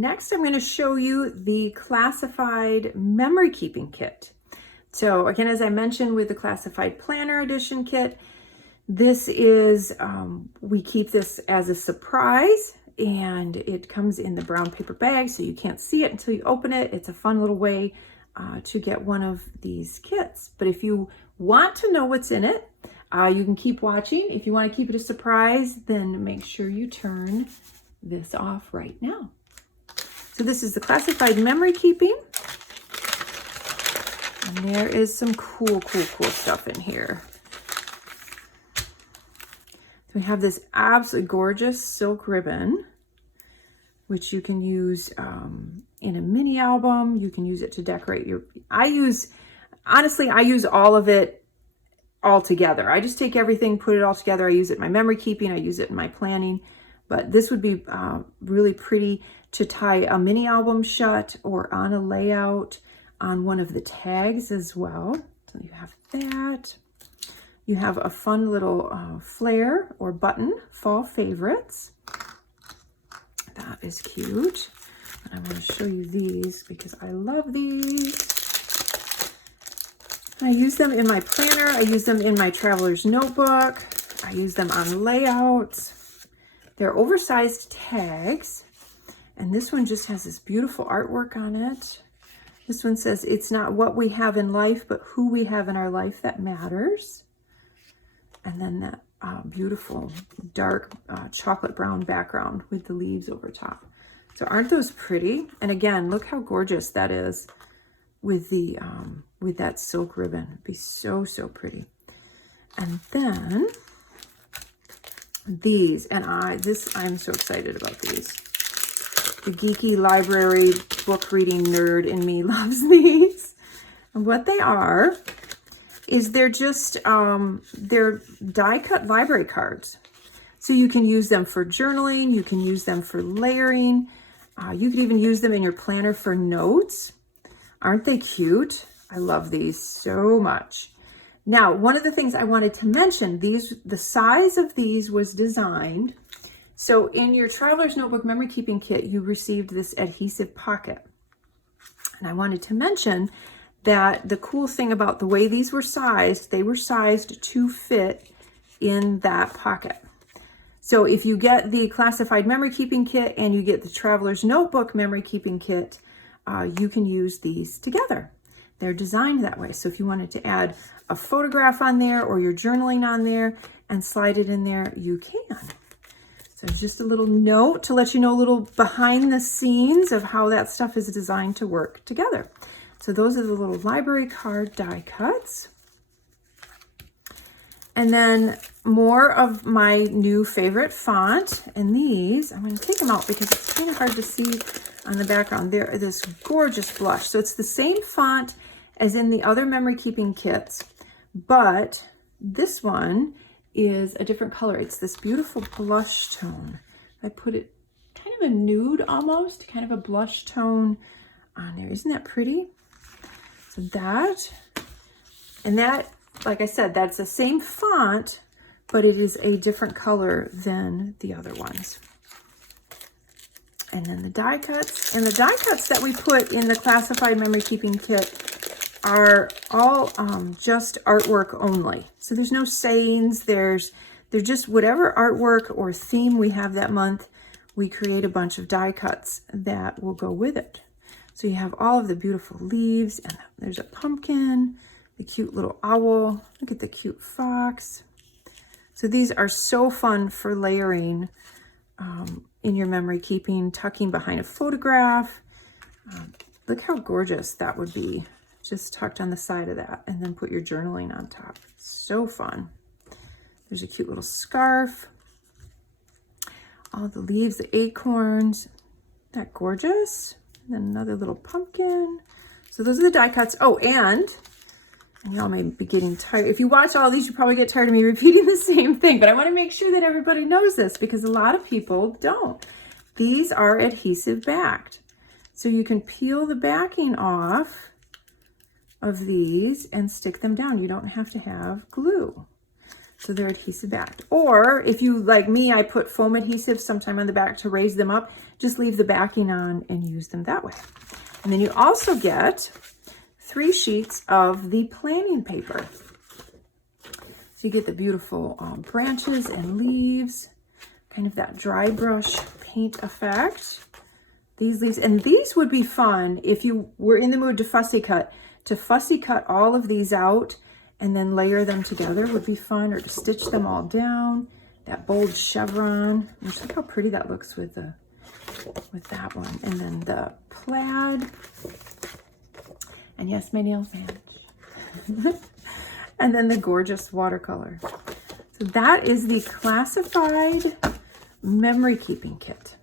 Next, I'm going to show you the classified memory keeping kit. So again, as I mentioned with the classified planner edition kit, this is, we keep this as a surprise, and it comes in the brown paper bag, so you can't see it until you open it. It's a fun little way to get one of these kits. But if you want to know what's in it, you can keep watching. If you want to keep it a surprise, then make sure you turn this off right now. So this is the classified memory keeping. And there is some cool stuff in here. So we have this absolutely gorgeous silk ribbon, which you can use in a mini album. You can use it to decorate your, honestly, I use all of it all together. I just take everything, put it all together. I use it in my memory keeping. I use it in my planning. But this would be really pretty to tie a mini album shut or on a layout on one of the tags as well. So you have that. You have a fun little flare or button, fall favorites. That is cute. And I'm going to show you these because I love these. I use them in my planner. I use them in my traveler's notebook. I use them on layouts. They're oversized tags. And this one just has this beautiful artwork on it. This one says, it's not what we have in life, but who we have in our life that matters. And then that beautiful dark chocolate brown background with the leaves over top. So aren't those pretty? And again, look how gorgeous that is with the with that silk ribbon. It'd be so pretty. And then these, and I'm so excited about these. The geeky library book reading nerd in me loves these. And what they are is they're just, they're die-cut library cards. So you can use them for journaling, you can use them for layering, you could even use them in your planner for notes. Aren't they cute? I love these so much. Now, one of the things I wanted to mention, the size of these was designed. So in your Traveler's Notebook Memory Keeping Kit, you received this adhesive pocket. And I wanted to mention that the cool thing about the way these were sized, they were sized to fit in that pocket. So if you get the Classified Memory Keeping Kit and you get the Traveler's Notebook Memory Keeping Kit, you can use these together. They're designed that way. So if you wanted to add a photograph on there or your journaling on there and slide it in there, you can. So just a little note to let you know a little behind the scenes of how that stuff is designed to work together. So those are the little library card die cuts. And then more of my new favorite font. And these, I'm going to take them out because it's kind of hard to see on the background. They're this gorgeous blush. So it's the same font as in the other memory keeping kits, but this one is a different color. It's this beautiful blush tone. I put it kind of a nude almost, kind of a blush tone on there. Isn't that pretty? So that, and that, like I said, that's the same font, but it is a different color than the other ones. And then the die cuts, and the die cuts that we put in the Classified Memory Keeping Kit are all just artwork only. So there's no sayings, they're just whatever artwork or theme we have that month, we create a bunch of die cuts that will go with it. So you have all of the beautiful leaves, and there's a pumpkin, the cute little owl, look at the cute fox. So these are so fun for layering in your memory keeping, tucking behind a photograph. Look how gorgeous that would be, just tucked on the side of that, and then put your journaling on top. So fun. There's a cute little scarf. All the leaves, the acorns. Isn't that gorgeous? And then another little pumpkin. So those are the die cuts. Oh, and y'all may be getting tired. If you watch all these, you probably get tired of me repeating the same thing, but I want to make sure that everybody knows this because a lot of people don't. These are adhesive backed. So you can peel the backing off of these and stick them down. You don't have to have glue. So they're adhesive backed. Or if you, like me, I put foam adhesive sometime on the back to raise them up, just leave the backing on and use them that way. And then you also get 3 sheets of the planning paper. So you get the beautiful branches and leaves, kind of that dry brush paint effect. These leaves, and these would be fun if you were in the mood to fussy cut all of these out and then layer them together would be fun, or to stitch them all down. That bold chevron, which look how pretty that looks with that one. And then the plaid, and yes, my nails match. And then the gorgeous watercolor. So that is the classified memory keeping kit.